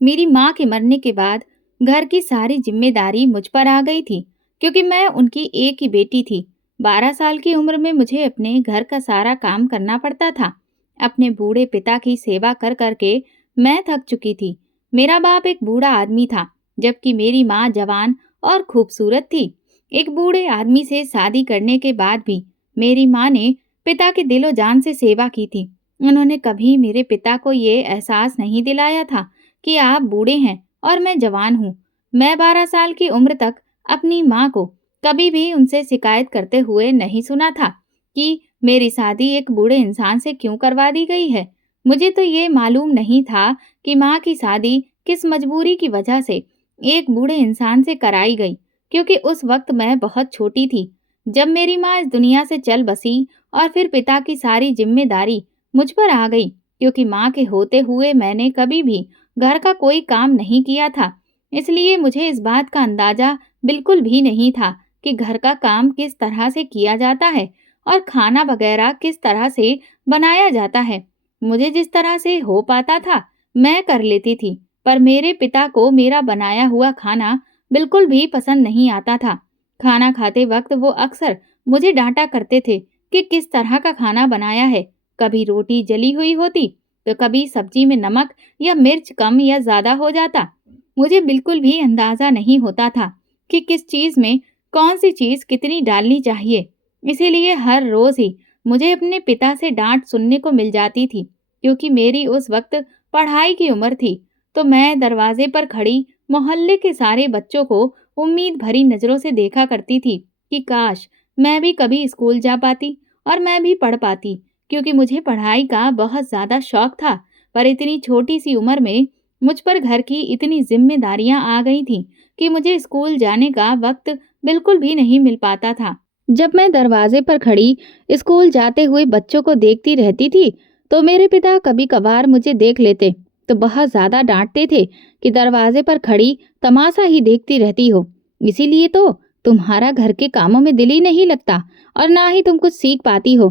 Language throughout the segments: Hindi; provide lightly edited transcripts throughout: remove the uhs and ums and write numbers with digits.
मेरी माँ के मरने के बाद घर की सारी जिम्मेदारी मुझ पर आ गई थी, क्योंकि मैं उनकी एक ही बेटी थी। 12 साल की उम्र में मुझे अपने घर का सारा काम करना पड़ता था। अपने बूढ़े पिता की सेवा कर करके मैं थक चुकी थी। मेरा बाप एक बूढ़ा आदमी था, जबकि मेरी माँ जवान और खूबसूरत थी। एक बूढ़े आदमी से शादी करने के बाद भी मेरी माँ ने पिता के दिलो जान से सेवा की थी। उन्होंने कभी मेरे पिता को ये एहसास नहीं दिलाया था कि आप बूढ़े हैं और मैं जवान हूँ। मैं 12 साल की उम्र तक अपनी माँ को कभी भी उनसे शिकायत करते हुए नहीं सुना था कि मेरी शादी एक बूढ़े इंसान से क्यों करवा दी गई है। मुझे तो ये मालूम नहीं था कि माँ की शादी किस मजबूरी की वजह से एक बूढ़े इंसान से कराई गई, क्योंकि उस वक्त मैं बहुत छोटी थी। जब मेरी माँ इस दुनिया से चल बसी और फिर पिता की सारी जिम्मेदारी मुझ पर आ गई, क्योंकि माँ के होते हुए मैंने कभी भी घर का कोई काम नहीं किया था। इसलिए मुझे इस बात का अंदाजा बिल्कुल भी नहीं था कि घर का काम किस तरह से किया जाता है और खाना वगैरह किस तरह से बनाया जाता है। मुझे जिस तरह से हो पाता था मैं कर लेती थी, पर मेरे पिता को मेरा बनाया हुआ खाना बिल्कुल भी पसंद नहीं आता था। खाना खाते वक्त वो अक्सर मुझे डांटा करते थे कि किस तरह का खाना बनाया है। कभी रोटी जली हुई होती, तो कभी सब्जी में नमक या मिर्च कम या ज्यादा हो जाता। मुझे बिल्कुल भी अंदाजा नहीं होता था कि किस चीज में कौन सी चीज कितनी डालनी चाहिए। इसीलिए हर रोज ही मुझे अपने पिता से डांट सुनने को मिल जाती थी। क्योंकि मेरी उस वक्त पढ़ाई की उम्र थी, तो मैं दरवाजे पर खड़ी मोहल्ले के सारे बच्चों को उम्मीद भरी नजरों से देखा करती थी कि काश मैं भी कभी स्कूल जा पाती और मैं भी पढ़ पाती, क्योंकि मुझे पढ़ाई का बहुत ज़्यादा शौक था। पर इतनी छोटी सी उम्र में मुझ पर घर की इतनी जिम्मेदारियां आ गई थीं कि मुझे स्कूल जाने का वक्त बिल्कुल भी नहीं मिल पाता था। जब मैं दरवाजे पर खड़ी स्कूल जाते हुए बच्चों को देखती रहती थी, तो मेरे पिता कभी कभार मुझे देख लेते तो बहुत ज़्यादा डांटते थे कि दरवाजे पर खड़ी तमाशा ही देखती रहती हो, इसीलिए तो तुम्हारा घर के कामों में दिल ही नहीं लगता और ना ही तुम कुछ सीख पाती हो।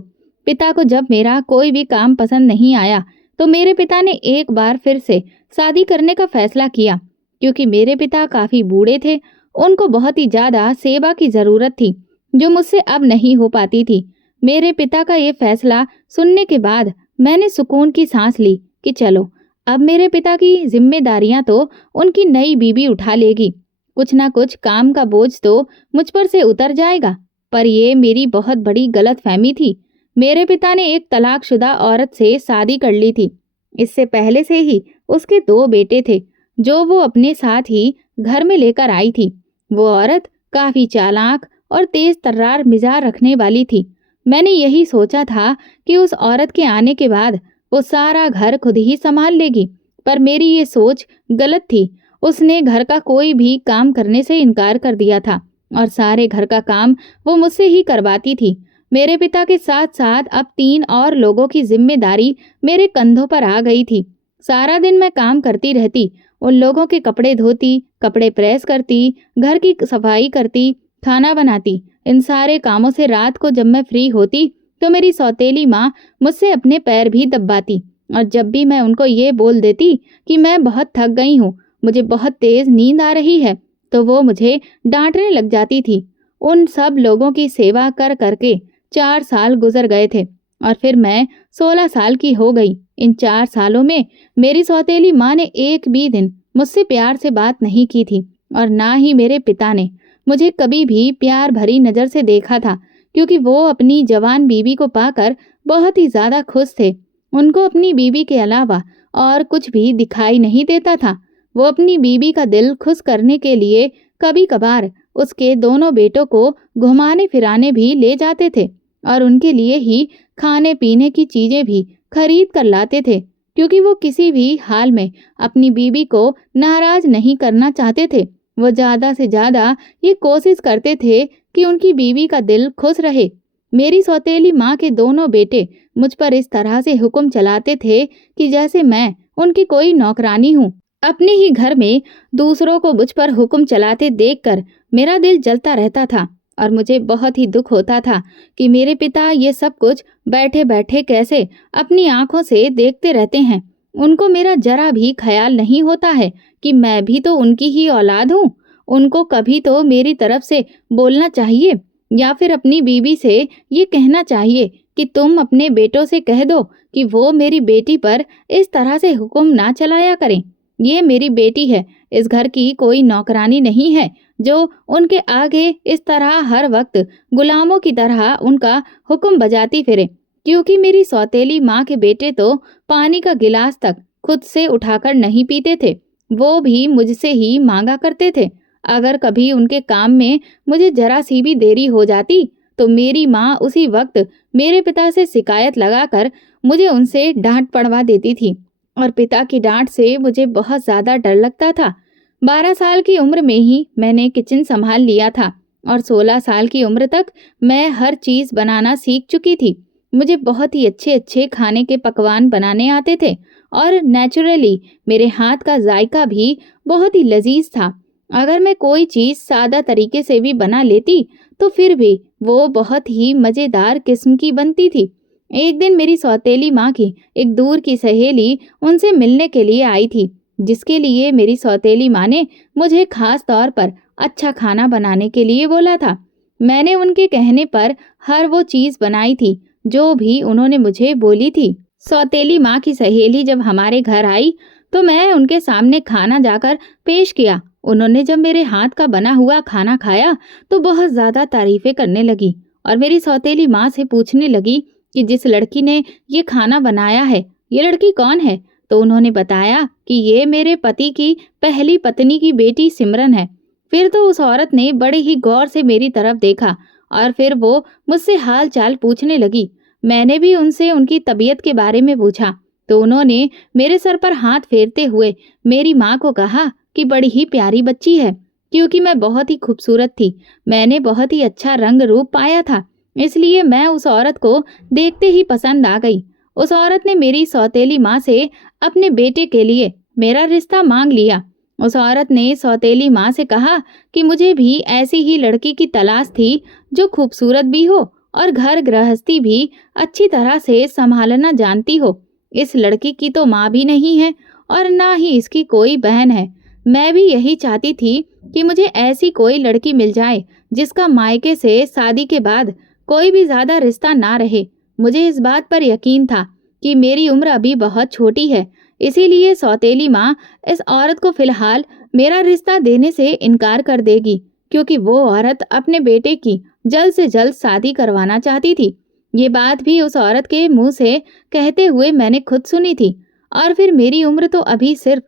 पिता को जब मेरा कोई भी काम पसंद नहीं आया, तो मेरे पिता ने एक बार फिर से शादी करने का फैसला किया। क्योंकि मेरे पिता काफी बूढ़े थे, उनको बहुत ही ज्यादा सेवा की जरूरत थी, जो मुझसे अब नहीं हो पाती थी। मेरे पिता का ये फैसला सुनने के बाद मैंने सुकून की सांस ली कि चलो, अब मेरे पिता की जिम्मेदारियां तो उनकी नई बीवी उठा लेगी। कुछ ना कुछ काम का बोझ तो मुझ पर से उतर जाएगा। पर ये मेरी बहुत बड़ी गलतफहमी थी। मेरे पिता ने एक तलाकशुदा औरत से शादी कर ली थी। इससे पहले से ही उसके 2 बेटे थे, जो वो अपने साथ ही घर में लेकर आई थी। वो औरत काफी चालाक और तेज तर्रार मिजाज रखने वाली थी। मैंने यही सोचा था कि उस औरत के आने के बाद वो सारा घर खुद ही संभाल लेगी, पर मेरी ये सोच गलत थी। उसने घर का कोई भी काम करने से इनकार कर दिया था और सारे घर का काम वो मुझसे ही करवाती थी। मेरे पिता के साथ साथ अब 3 और लोगों की जिम्मेदारी मेरे कंधों पर आ गई थी। सारा दिन मैं काम करती रहती, उन लोगों के कपड़े धोती, कपड़े प्रेस करती, घर की सफाई करती, खाना बनाती। इन सारे कामों से रात को जब मैं फ्री होती, तो मेरी सौतेली माँ मुझसे अपने पैर भी दबाती। और जब भी मैं उनको ये बोल देती कि मैं बहुत थक गई हूँ, मुझे बहुत तेज नींद आ रही है, तो वो मुझे डांटने लग जाती थी। उन सब लोगों की सेवा कर करके 4 साल गुजर गए थे और फिर मैं 16 साल की हो गई। इन 4 सालों में मेरी सौतेली माँ ने एक भी दिन मुझसे प्यार से बात नहीं की थी और ना ही मेरे पिता ने मुझे कभी भी प्यार भरी नजर से देखा था, क्योंकि वो अपनी जवान बीवी को पाकर बहुत ही ज्यादा खुश थे। उनको अपनी बीवी के अलावा और कुछ भी दिखाई नहीं देता था। वो अपनी बीवी का दिल खुश करने के लिए कभी कभार उसके दोनों बेटों को घुमाने फिराने भी ले जाते थे और उनके लिए ही खाने पीने की चीजें भी खरीद कर लाते थे, क्योंकि वो किसी भी हाल में अपनी बीवी को नाराज नहीं करना चाहते थे। वो ज्यादा से ज्यादा ये कोशिश करते थे कि उनकी बीवी का दिल खुश रहे। मेरी सौतेली माँ के दोनों बेटे मुझ पर इस तरह से हुक्म चलाते थे कि जैसे मैं उनकी कोई नौकरानी हूँ। अपने ही घर में दूसरों को मुझ पर हुक्म चलाते देखकर मेरा दिल जलता रहता था और मुझे बहुत ही दुख होता था कि मेरे पिता ये सब कुछ बैठे बैठे कैसे अपनी आंखों से देखते रहते हैं। उनको मेरा जरा भी ख्याल नहीं होता है कि मैं भी तो उनकी ही औलाद हूँ। उनको कभी तो मेरी तरफ से बोलना चाहिए या फिर अपनी बीवी से ये कहना चाहिए कि तुम अपने बेटों से कह दो कि वो मेरी बेटी पर इस तरह से हुक्म ना चलाया करें। ये मेरी बेटी है, इस घर की कोई नौकरानी नहीं है जो उनके आगे इस तरह हर वक्त गुलामों की तरह उनका हुक्म बजाती फिरे। क्योंकि मेरी सौतेली माँ के बेटे तो पानी का गिलास तक खुद से उठाकर नहीं पीते थे, वो भी मुझसे ही मांगा करते थे। अगर कभी उनके काम में मुझे जरा सी भी देरी हो जाती तो मेरी माँ उसी वक्त मेरे पिता से शिकायत लगाकर मुझे उनसे डांट पड़वा देती थी और पिता की डांट से मुझे बहुत ज्यादा डर लगता था। 12 साल की उम्र में ही मैंने किचन संभाल लिया था और 16 साल की उम्र तक मैं हर चीज बनाना सीख चुकी थी। मुझे बहुत ही अच्छे अच्छे खाने के पकवान बनाने आते थे और नेचुरली मेरे हाथ का जायका भी बहुत ही लजीज था। अगर मैं कोई चीज सादा तरीके से भी बना लेती तो फिर भी वो बहुत ही मजेदार किस्म की बनती थी। एक दिन मेरी सौतेली माँ की एक दूर की सहेली उनसे मिलने के लिए आई थी, जिसके लिए मेरी सौतेली माँ ने मुझे खास तौर पर अच्छा खाना बनाने के लिए बोला था। मैंने उनके कहने पर हर वो चीज बनाई थी जो भी उन्होंने मुझे बोली थी। सौतेली माँ की सहेली जब हमारे घर आई तो मैं उनके सामने खाना जाकर पेश किया। उन्होंने जब मेरे हाथ का बना हुआ खाना खाया तो बहुत ज्यादा तारीफें करने लगी और मेरी सौतेली माँ से पूछने लगी कि जिस लड़की ने ये खाना बनाया है, ये लड़की कौन है? तो उन्होंने बताया कि ये मेरे पति की पहली पत्नी की बेटी सिमरन है। फिर तो उस औरत ने बड़े ही गौर से मेरी तरफ देखा और फिर वो मुझसे हाल चाल पूछने लगी। मैंने भी उनसे उनकी तबीयत के बारे में पूछा तो उन्होंने मेरे सर पर हाथ फेरते हुए मेरी माँ को कहा कि बड़ी ही प्यारी बच्ची है। क्योंकि मैं बहुत ही खूबसूरत थी, मैंने बहुत ही अच्छा रंग रूप पाया था, इसलिए मैं उस औरत को देखते ही पसंद आ गई। उस औरत ने मेरी सौतेली माँ से अपने बेटे के लिए मेरा रिश्ता मांग लिया। उस औरत ने सौतेली माँ से कहा कि मुझे भी ऐसी ही लड़की की तलाश थी जो खूबसूरत भी हो और घर गृहस्थी भी अच्छी तरह से संभालना जानती हो। इस लड़की की तो माँ भी नहीं है और ना ही इसकी कोई बहन है। मैं भी यही चाहती थी कि मुझे ऐसी कोई लड़की मिल जाए जिसका मायके से शादी के बाद कोई भी ज्यादा रिश्ता ना रहे। मुझे इस बात पर यकीन था कि मेरी उम्र अभी बहुत छोटी है, इसीलिए सौतेली माँ इस औरत को फिलहाल मेरा रिश्ता देने से इनकार कर देगी, क्योंकि वो औरत अपने बेटे की जल्द से जल्द शादी करवाना चाहती थी। ये बात भी उस औरत के मुंह से कहते हुए मैंने खुद सुनी थी और फिर मेरी उम्र तो अभी सिर्फ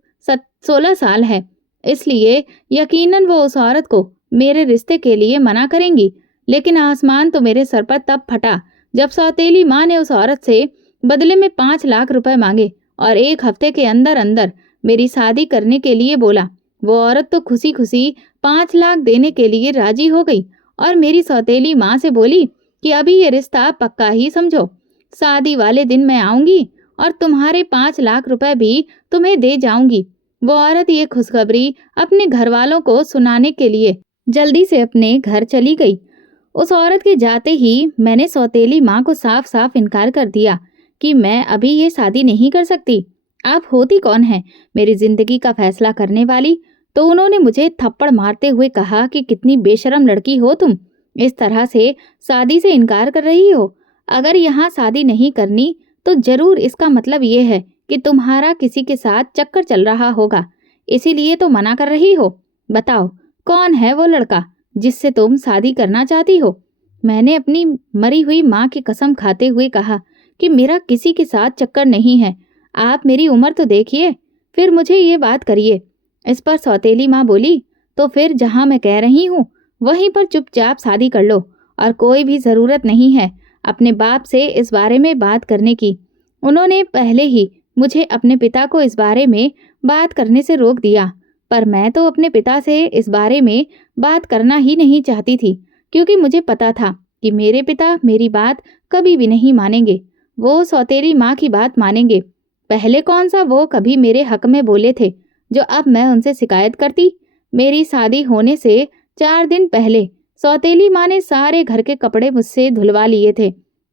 16 साल है, इसलिए यकीनन वो उस औरत को मेरे रिश्ते के लिए मना करेंगी। लेकिन आसमान तो मेरे सर पर तब फटा जब सौतेली माँ ने उस औरत से बदले में 5 लाख रुपए मांगे और 1 हफ्ते के अंदर अंदर मेरी शादी करने के लिए बोला। वो औरत तो खुशी खुशी 5 लाख देने के लिए राजी हो गई और मेरी सौतेली माँ से बोली कि अभी ये रिश्ता पक्का ही समझो, शादी वाले दिन मैं आऊंगी और तुम्हारे 5 लाख रुपए भी तुम्हें दे जाऊंगी। वो औरत ये खुशखबरी अपने घर वालों को सुनाने के लिए जल्दी से अपने घर चली गई। उस औरत के जाते ही मैंने सौतेली माँ को साफ साफ इनकार कर दिया कि मैं अभी ये शादी नहीं कर सकती। आप होती कौन है मेरी जिंदगी का फैसला करने वाली? तो उन्होंने मुझे थप्पड़ मारते हुए कहा कि कितनी बेशरम लड़की हो तुम, इस तरह से शादी से इनकार कर रही हो। अगर यहाँ शादी नहीं करनी तो जरूर इसका मतलब ये है कि तुम्हारा किसी के साथ चक्कर चल रहा होगा, इसीलिए तो मना कर रही हो। बताओ कौन है वो लड़का जिससे तुम शादी करना चाहती हो? मैंने अपनी मरी हुई माँ की कसम खाते हुए कहा कि मेरा किसी के साथ चक्कर नहीं है। आप मेरी उम्र तो देखिए, फिर मुझे ये बात करिए। इस पर सौतेली माँ बोली, तो फिर जहाँ मैं कह रही हूँ वहीं पर चुपचाप शादी कर लो और कोई भी ज़रूरत नहीं है अपने बाप से इस बारे में बात करने की। उन्होंने पहले ही मुझे अपने पिता को इस बारे में बात करने से रोक दिया, पर मैं तो अपने पिता से इस बारे में बात करना ही नहीं चाहती थी, क्योंकि मुझे पता था कि मेरे पिता मेरी बात कभी भी नहीं मानेंगे। वो सौतेली माँ की बात मानेंगे। पहले कौन सा वो कभी मेरे हक में बोले थे जो अब मैं उनसे शिकायत करती? मेरी शादी होने से 4 दिन पहले सौतेली माँ ने सारे घर के कपड़े मुझसे धुलवा लिए थे।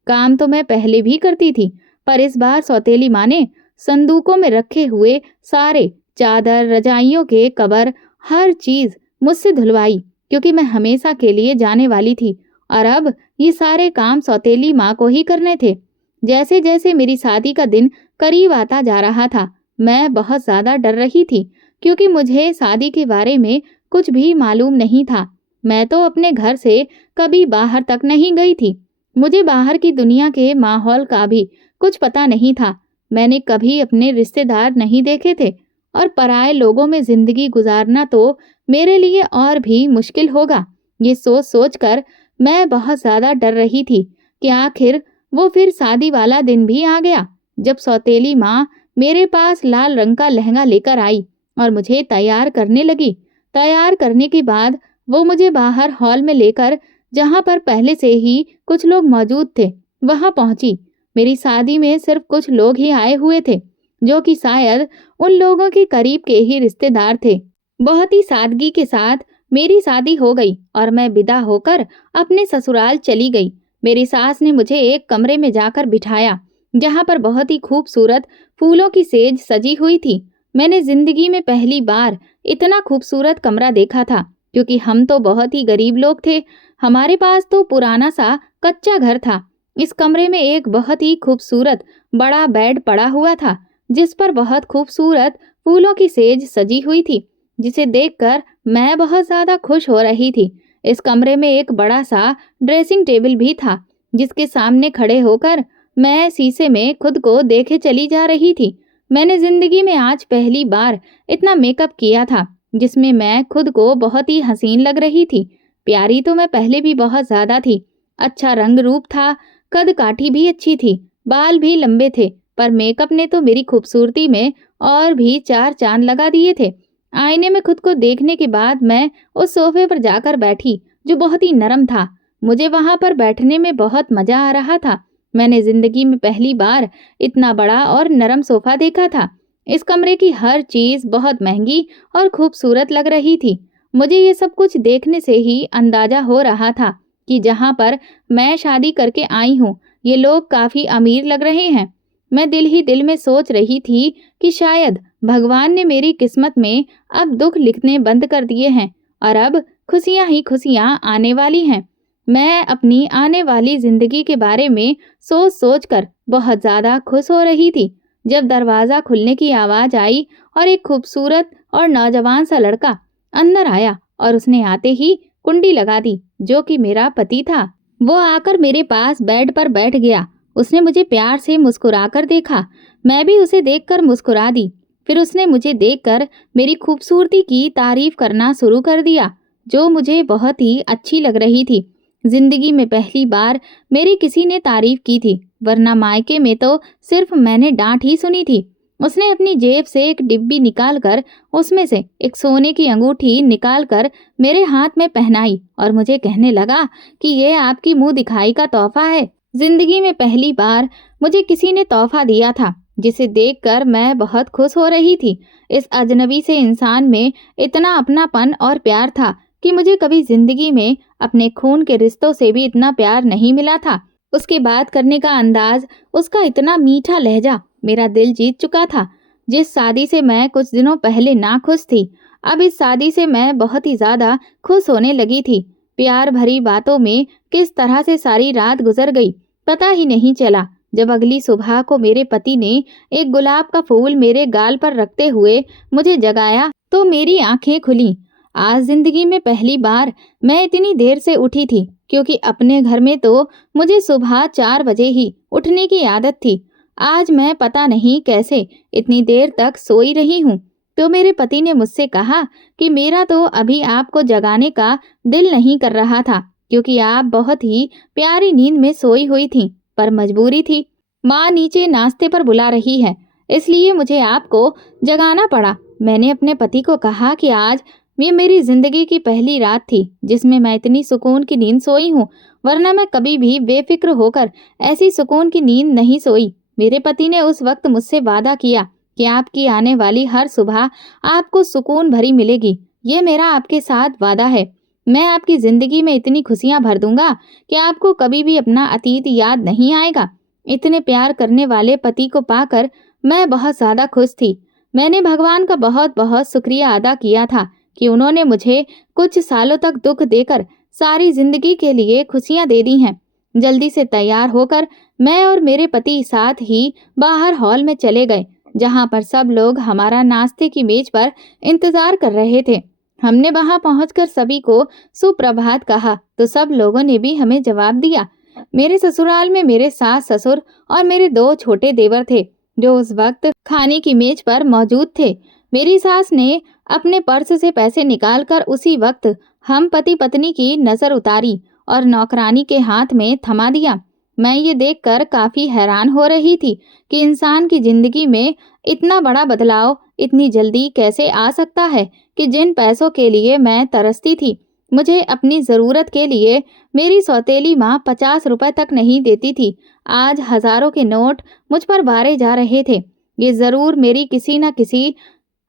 काम तो मैं पहले भी करती थी, पर इस बार सौतेली माँ ने संदूकों में रखे हुए सारे चादर, रजाइयों के कवर, हर चीज मुझसे धुलवाई, क्योंकि मैं हमेशा के लिए जाने वाली थी और अब ये सारे काम सौतेली माँ को ही करने थे। जैसे जैसे मेरी शादी का दिन करीब आता जा रहा था, मैं बहुत ज्यादा डर रही थी, क्योंकि मुझे शादी के बारे में कुछ भी मालूम नहीं था। मैं तो अपने घर से कभी बाहर तक नहीं गई थी। मुझे बाहर की दुनिया के माहौल का भी कुछ पता नहीं था। मैंने कभी अपने रिश्तेदार नहीं देखे थे और पराए लोगों में जिंदगी गुजारना तो मेरे लिए और भी मुश्किल होगा। ये सोच सोच कर मैं बहुत ज्यादा डर रही थी कि आखिर वो फिर शादी वाला दिन भी आ गया, जब सौतेली माँ मेरे पास लाल रंग का लहंगा लेकर आई और मुझे तैयार करने लगी। तैयार करने के बाद वो मुझे बाहर हॉल में लेकर, जहां पर पहले से ही कुछ लोग मौजूद थे, वहां पहुंची। मेरी शादी में सिर्फ कुछ लोग ही आए हुए थे, जो कि शायद उन लोगों के करीब के ही रिश्तेदार थे। बहुत ही सादगी के साथ मेरी शादी हो गई और मैं विदा होकर अपने ससुराल चली गई। मेरी सास ने मुझे एक कमरे में जाकर बिठाया, जहां पर बहुत ही खूबसूरत फूलों की सेज सजी हुई थी। मैंने जिंदगी में पहली बार इतना खूबसूरत कमरा देखा था, क्योंकि हम तो बहुत ही गरीब लोग थे। हमारे पास तो पुराना सा कच्चा घर था। इस कमरे में एक बहुत ही खूबसूरत बड़ा बेड पड़ा हुआ था, जिस पर बहुत खूबसूरत फूलों की सेज सजी हुई थी, जिसे देखकर मैं बहुत ज्यादा खुश हो रही थी। इस कमरे में एक बड़ा सा ड्रेसिंग टेबल भी था, जिसके सामने खड़े होकर मैं शीशे में खुद को देखे चली जा रही थी। मैंने जिंदगी में आज पहली बार इतना मेकअप किया था, जिसमें मैं खुद को बहुत ही हसीन लग रही थी। प्यारी तो मैं पहले भी बहुत ज्यादा थी। अच्छा रंग रूप था, कद काठी भी अच्छी थी, बाल भी लंबे थे, पर मेकअप ने तो मेरी खूबसूरती में और भी चार चांद लगा दिए थे। आईने में खुद को देखने के बाद मैं उस सोफे पर जाकर बैठी, जो बहुत ही नरम था। मुझे वहां पर बैठने में बहुत मजा आ रहा था। मैंने जिंदगी में पहली बार इतना बड़ा और नरम सोफा देखा था। इस कमरे की हर चीज बहुत महंगी और खूबसूरत लग रही थी। मुझे ये सब कुछ देखने से ही अंदाजा हो रहा था कि जहां पर मैं शादी करके आई हूँ, ये लोग काफी अमीर लग रहे हैं। मैं दिल ही दिल में सोच रही थी कि शायद भगवान ने मेरी किस्मत में अब दुख लिखने बंद कर दिए हैं और अब खुशियां ही खुशियां आने वाली हैं। मैं अपनी आने वाली जिंदगी के बारे में सोच सोच कर बहुत ज्यादा खुश हो रही थी, जब दरवाजा खुलने की आवाज आई और एक खूबसूरत और नौजवान सा लड़का अंदर आया और उसने आते ही कुंडी लगा दी, जो कि मेरा पति था। वो आकर मेरे पास बेड पर बैठ गया। उसने मुझे प्यार से मुस्कुराकर देखा। मैं भी उसे देखकर मुस्कुरा दी। फिर उसने मुझे देखकर मेरी खूबसूरती की तारीफ करना शुरू कर दिया, जो मुझे बहुत ही अच्छी लग रही थी। जिंदगी में पहली बार मेरी किसी ने तारीफ की थी, वरना मायके में तो सिर्फ मैंने डांट ही सुनी थी। उसने अपनी जेब से एक डिब्बी निकालकर उसमें से एक सोने की अंगूठी निकालकर मेरे हाथ में पहनाई और मुझे कहने लगा कि ये आपकी मुंह दिखाई का तोहफा है। जिंदगी में पहली बार मुझे किसी ने तोहफा दिया था, जिसे देखकर मैं बहुत खुश हो रही थी। इस अजनबी से इंसान में इतना अपनापन और प्यार था कि मुझे कभी जिंदगी में अपने खून के रिश्तों से भी इतना प्यार नहीं मिला था। उसके बात करने का अंदाज, उसका इतना मीठा लहजा मेरा दिल जीत चुका था। जिस शादी से मैं कुछ दिनों पहले नाखुश थी, अब इस शादी से मैं बहुत ही ज्यादा खुश होने लगी थी। प्यार भरी बातों में किस तरह से सारी रात गुजर गई पता ही नहीं चला। जब अगली सुबह को मेरे पति ने एक गुलाब का फूल मेरे गाल पर रखते हुए मुझे जगाया, तो मेरी आंखें खुली। आज जिंदगी में पहली बार मैं इतनी देर से उठी थी, क्योंकि अपने घर में तो मुझे सुबह 4 बजे ही उठने की आदत थी। आज मैं पता नहीं कैसे इतनी देर तक सोई रही हूँ। तो मेरे पति ने मुझसे कहा कि मेरा तो अभी आपको जगाने का दिल नहीं कर रहा था, क्योंकि आप बहुत ही प्यारी नींद में सोई हुई थी, पर मजबूरी थी। माँ नीचे नाश्ते पर बुला रही है, इसलिए मुझे आपको जगाना पड़ा। मैंने अपने पति को कहा कि आज ये मेरी जिंदगी की पहली रात थी जिसमें मैं इतनी सुकून की नींद सोई हूँ, वरना मैं कभी भी बेफिक्र होकर ऐसी सुकून की नींद नहीं सोई। मेरे पति ने उस वक्त मुझसे वादा किया कि आपकी आने वाली हर सुबह आपको सुकून भरी मिलेगी। ये मेरा आपके साथ वादा है। मैं आपकी जिंदगी में इतनी खुशियां भर दूंगा कि आपको कभी भी अपना अतीत याद नहीं आएगा। इतने प्यार करने वाले पति को पाकर मैं बहुत ज़्यादा खुश थी। मैंने भगवान का बहुत बहुत शुक्रिया अदा किया था कि उन्होंने मुझे कुछ सालों तक दुख देकर सारी जिंदगी के लिए खुशियां दे दी हैं। जल्दी से तैयार होकर मैं और मेरे पति साथ ही बाहर हॉल में चले गए, जहां पर सब लोग हमारा नाश्ते की मेज पर इंतजार कर रहे थे। हमने वहां पहुंचकर सभी को सुप्रभात कहा तो सब लोगों ने भी हमें जवाब दिया। मेरे ससुराल में मेरे सास ससुर और मेरे 2 छोटे देवर थे, जो उस वक्त खाने की मेज पर मौजूद थे। मेरी सास ने अपने पर्स से पैसे निकालकर उसी वक्त हम पति पत्नी की नजर उतारी और नौकरानी के हाथ में थमा दिया। मैं ये देखकर काफी हैरान हो रही थी कि इंसान की जिंदगी में इतना बड़ा बदलाव इतनी जल्दी कैसे आ सकता है कि जिन पैसों के लिए मैं तरसती थी, मुझे अपनी जरूरत के लिए मेरी सौतेली माँ 50 रुपए तक नहीं देती थी, आज हजारों के नोट मुझ पर बारे जा रहे थे। ये जरूर मेरी किसी न किसी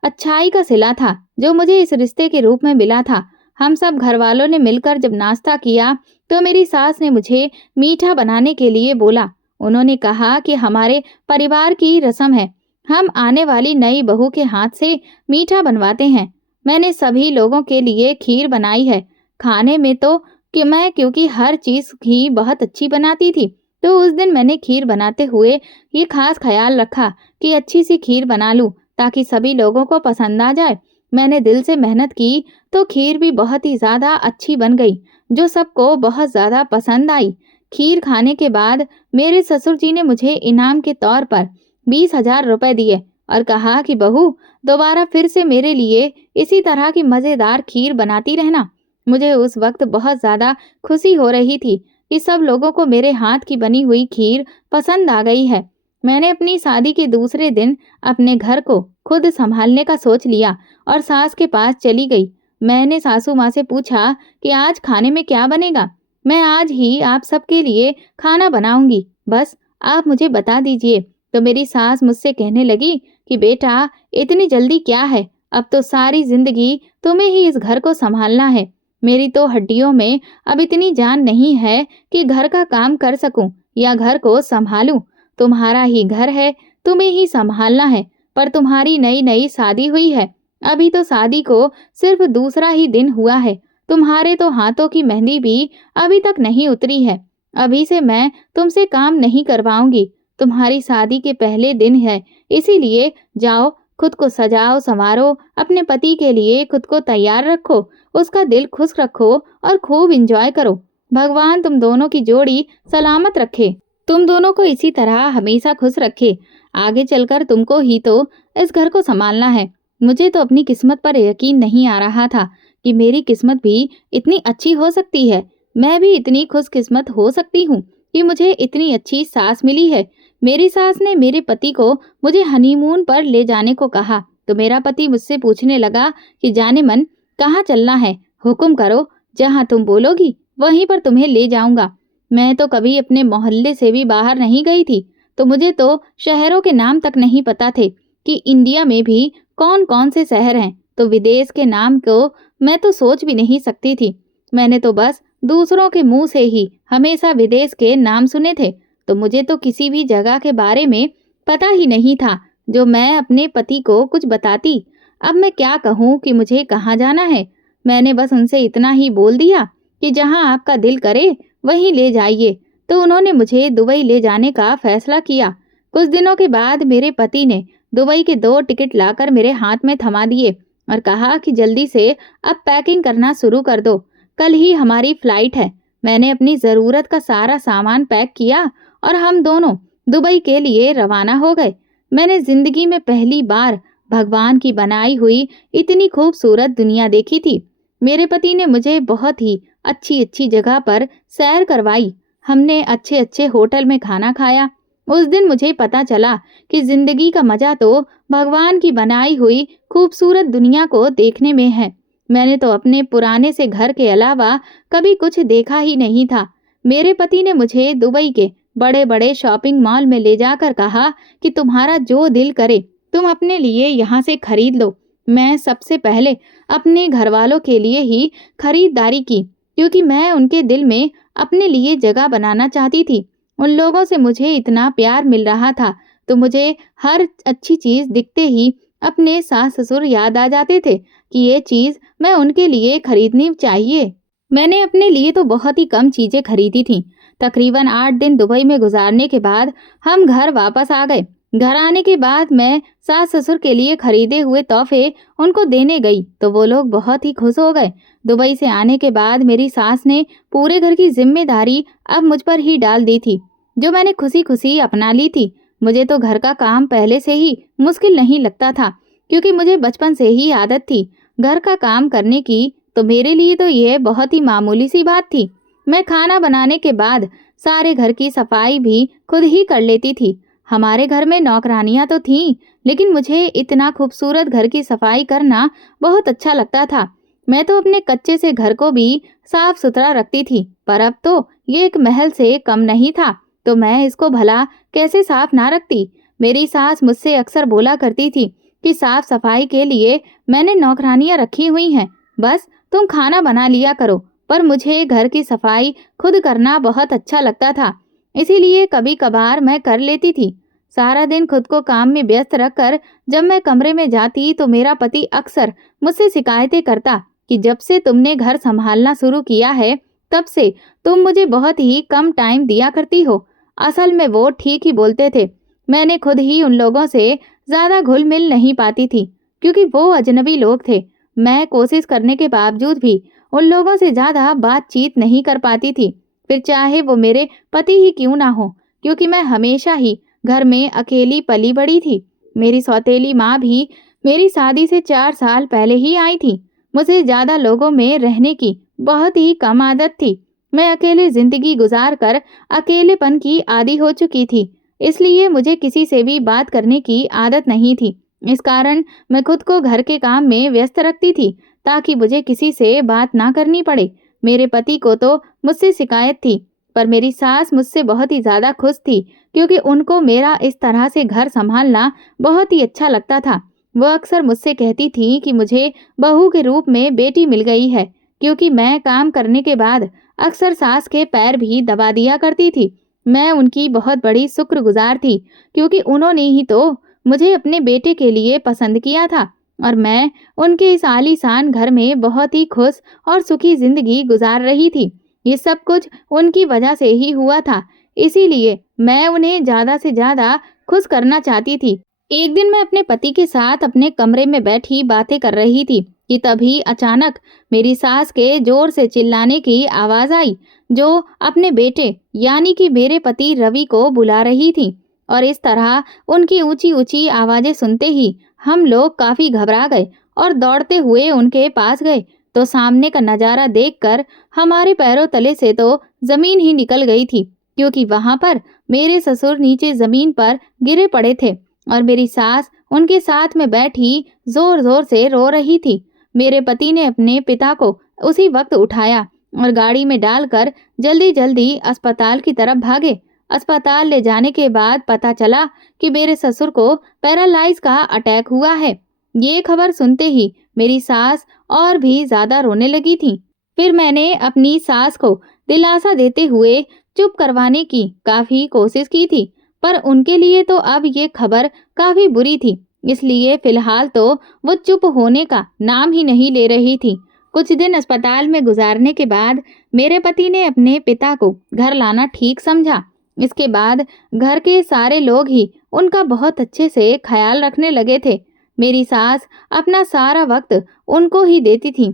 अच्छाई का सिला था जो मुझे इस रिश्ते के रूप में मिला था। हम सब घर वालों ने मिलकर जब नाश्ता किया तो मेरी सास ने मुझे मीठा बनाने के लिए बोला। उन्होंने कहा कि हमारे परिवार की रस्म है, हम आने वाली नई बहू के हाथ से मीठा बनवाते हैं। मैंने सभी लोगों के लिए खीर बनाई है। खाने में तो कि मैं क्योंकि हर चीज ही बहुत अच्छी बनाती थी, तो उस दिन मैंने खीर बनाते हुए ये खास ख्याल रखा कि अच्छी सी खीर बना लूं ताकि सभी लोगों को पसंद आ जाए। मैंने दिल से मेहनत की तो खीर भी बहुत ही ज़्यादा अच्छी बन गई, जो सबको बहुत ज़्यादा पसंद आई। खीर खाने के बाद मेरे ससुर जी ने मुझे इनाम के तौर पर 20,000 रुपए दिए और कहा कि बहू, दोबारा फिर से मेरे लिए इसी तरह की मज़ेदार खीर बनाती रहना। मुझे उस वक्त बहुत ज़्यादा खुशी हो रही थी कि सब लोगों को मेरे हाथ की बनी हुई खीर पसंद आ गई है। मैंने अपनी शादी के दूसरे दिन अपने घर को खुद संभालने का सोच लिया और सास के पास चली गई। मैंने सासू माँ से पूछा कि आज खाने में क्या बनेगा। मैं आज ही आप सबके लिए खाना बनाऊंगी, बस आप मुझे बता दीजिए। तो मेरी सास मुझसे कहने लगी कि बेटा, इतनी जल्दी क्या है, अब तो सारी जिंदगी तुम्हें ही इस घर को संभालना है। मेरी तो हड्डियों में अब इतनी जान नहीं है कि घर का काम कर सकूं या घर को संभालूं। तुम्हारा ही घर है, तुम्हें ही संभालना है, पर तुम्हारी नई नई शादी हुई है, अभी तो शादी को सिर्फ दूसरा ही दिन हुआ है। तुम्हारे तो हाथों की मेहंदी भी अभी तक नहीं उतरी है। अभी से मैं तुमसे काम नहीं करवाऊंगी। तुम्हारी शादी के पहले दिन है, इसीलिए जाओ, खुद को सजाओ संवारो, अपने पति के लिए खुद को तैयार रखो, उसका दिल खुश रखो और खूब एंजॉय करो। भगवान तुम दोनों की जोड़ी सलामत रखे, तुम दोनों को इसी तरह हमेशा खुश रखे। आगे चलकर तुमको ही तो इस घर को संभालना है। मुझे तो अपनी किस्मत पर यकीन नहीं आ रहा था कि मेरी किस्मत भी इतनी अच्छी हो सकती है। मैं भी इतनी खुशकिस्मत हो सकती हूँ कि मुझे इतनी अच्छी सास मिली है। मेरी सास ने मेरे पति को मुझे हनीमून पर ले जाने को कहा तो मेरा पति मुझसे पूछने लगा कि जाने मन, कहाँ चलना है, हुक्म करो, जहाँ तुम बोलोगी वहीं पर तुम्हें ले जाऊंगा। मैं तो कभी अपने मोहल्ले से भी बाहर नहीं गई थी, तो मुझे तो शहरों के नाम तक नहीं पता थे कि इंडिया में भी कौन कौन से शहर हैं, तो विदेश के नाम को मैं तो सोच भी नहीं सकती थी। मैंने तो बस दूसरों के मुंह से ही हमेशा विदेश के नाम सुने थे, तो मुझे तो किसी भी जगह के बारे में पता ही नहीं था जो मैं अपने पति को कुछ बताती। अब मैं क्या कहूँ कि मुझे कहाँ जाना है। मैंने बस उनसे इतना ही बोल दिया कि जहाँ आपका दिल करे वहीं ले जाइए, तो उन्होंने मुझे दुबई ले जाने का फैसला किया। कुछ दिनों के बाद मेरे पति ने दुबई के 2 टिकट लाकर मेरे हाथ में थमा दिए और कहा कि जल्दी से अब पैकिंग करना शुरू कर दो, कल ही हमारी फ्लाइट है। मैंने अपनी ज़रूरत का सारा सामान पैक किया और हम दोनों दुबई के लिए रवाना हो गए। मैंने ज़िंदगी में पहली बार भगवान की बनाई हुई इतनी खूबसूरत दुनिया देखी थी। मेरे पति ने मुझे बहुत ही अच्छी अच्छी जगह पर सैर करवाई। हमने अच्छे अच्छे होटल में खाना खाया। उस दिन मुझे पता चला कि जिंदगी का मजा तो भगवान की बनाई हुई खूबसूरत दुनिया को देखने में है। मैंने तो अपने पुराने से घर के अलावा कभी कुछ देखा ही नहीं था। मेरे पति ने मुझे दुबई के बड़े बड़े शॉपिंग मॉल में ले जाकर कहा कि तुम्हारा जो दिल करे तुम अपने लिए यहाँ से खरीद लो। मैं सबसे पहले अपने घर वालों के लिए ही खरीदारी की, क्योंकि मैं उनके दिल में अपने लिए जगह बनाना चाहती थी। उन लोगों से मुझे इतना प्यार मिल रहा था, तो मुझे हर अच्छी चीज़ दिखते ही अपने सास-ससुर याद आ जाते थे कि ये चीज़ मैं उनके लिए खरीदनी चाहिए। मैंने अपने लिए तो बहुत ही कम चीज़ें खरीदी थीं। तकरीबन 8 दिन दुबई में गुजारने के बाद हम घर वापस आ गए। घर आने के बाद मैं सास-ससुर के लिए खरीदे हुए तोहफ़े उनको देने गई, तो वो लोग बहुत ही खुश हो गए। दुबई से आने के बाद मेरी सास ने पूरे घर की ज़िम्मेदारी अब मुझ पर ही डाल दी थी, जो मैंने खुशी-खुशी अपना ली थी। मुझे तो घर का काम पहले से ही मुश्किल नहीं लगता था, क्योंकि मुझे बचपन से ही आदत थी घर का काम करने की, तो मेरे लिए तो यह बहुत ही मामूली सी बात थी। मैं खाना बनाने के बाद सारे घर की सफाई भी खुद ही कर लेती थी। हमारे घर में नौकरानियां तो थीं, लेकिन मुझे इतना खूबसूरत घर की सफाई करना बहुत अच्छा लगता था। मैं तो अपने कच्चे से घर को भी साफ सुथरा रखती थी, पर अब तो ये एक महल से कम नहीं था, तो मैं इसको भला कैसे साफ ना रखती। मेरी सास मुझसे अक्सर बोला करती थी कि साफ सफाई के लिए मैंने नौकरानियां रखी हुई हैं, बस तुम खाना बना लिया करो। पर मुझे घर की सफाई खुद करना बहुत अच्छा लगता था, इसीलिए कभी कभार मैं कर लेती थी। सारा दिन खुद को काम में व्यस्त रखकर जब मैं कमरे में जाती तो मेरा पति अक्सर मुझसे शिकायतें करता कि जब से तुमने घर संभालना शुरू किया है, तब से तुम मुझे बहुत ही कम टाइम दिया करती हो। असल में वो ठीक ही बोलते थे। मैंने खुद ही उन लोगों से ज़्यादा घुल मिल नहीं पाती थी, क्योंकि वो अजनबी लोग थे। मैं कोशिश करने के बावजूद भी उन लोगों से ज़्यादा बातचीत नहीं कर पाती थी, फिर चाहे वो मेरे पति ही क्यों ना हो, क्योंकि मैं हमेशा ही घर में अकेली पली बड़ी थी। मेरी सौतेली माँ भी मेरी शादी से 4 साल पहले ही आई थी। मुझे ज़्यादा लोगों में रहने की बहुत ही कम आदत थी। मैं अकेले ज़िंदगी गुजार कर अकेलेपन की आदी हो चुकी थी, इसलिए मुझे किसी से भी बात करने की आदत नहीं थी। इस कारण मैं खुद को घर के काम में व्यस्त रखती थी, ताकि मुझे किसी से बात ना करनी पड़े। मेरे पति को तो मुझसे शिकायत थी, पर मेरी सास मुझसे बहुत ही ज़्यादा खुश थी, क्योंकि उनको मेरा इस तरह से घर संभालना बहुत ही अच्छा लगता था। वो अक्सर मुझसे कहती थी कि मुझे बहू के रूप में बेटी मिल गई है, क्योंकि मैं काम करने के बाद अक्सर सास के पैर भी दबा दिया करती थी। मैं उनकी बहुत बड़ी शुक्रगुजार थी, क्योंकि उन्होंने ही तो मुझे अपने बेटे के लिए पसंद किया था, और मैं उनके इस आलीशान घर में बहुत ही खुश और सुखी जिंदगी गुजार रही थी। ये सब कुछ उनकी वजह से ही हुआ था, इसीलिए मैं उन्हें ज़्यादा से ज़्यादा खुश करना चाहती थी। एक दिन मैं अपने पति के साथ अपने कमरे में बैठी बातें कर रही थी कि तभी अचानक मेरी सास के जोर से चिल्लाने की आवाज़ आई, जो अपने बेटे यानी कि मेरे पति रवि को बुला रही थी। और इस तरह उनकी ऊंची ऊंची आवाज़ें सुनते ही हम लोग काफ़ी घबरा गए और दौड़ते हुए उनके पास गए, तो सामने का नज़ारा देखकर हमारे पैरों तले से तो ज़मीन ही निकल गई थी, क्योंकि वहां पर मेरे ससुर नीचे ज़मीन पर गिरे पड़े थे और मेरी सास उनके साथ में बैठी जोर जोर से रो रही थी। मेरे पति ने अपने पिता को उसी वक्त उठाया और गाड़ी में डालकर जल्दी जल्दी अस्पताल की तरफ भागे। अस्पताल ले जाने के बाद पता चला कि मेरे ससुर को पैरालाइज का अटैक हुआ है। ये खबर सुनते ही मेरी सास और भी ज्यादा रोने लगी थी। फिर मैंने अपनी सास को दिलासा देते हुए चुप करवाने की काफी कोशिश की थी, पर उनके लिए तो अब ये खबर काफी बुरी थी, इसलिए फिलहाल तो वो चुप होने का नाम ही नहीं ले रही थी। कुछ दिन अस्पताल में गुजारने के बाद मेरे पति ने अपने पिता को घर लाना ठीक समझा। इसके बाद घर के सारे लोग ही उनका बहुत अच्छे से ख्याल रखने लगे थे। मेरी सास अपना सारा वक्त उनको ही देती थी,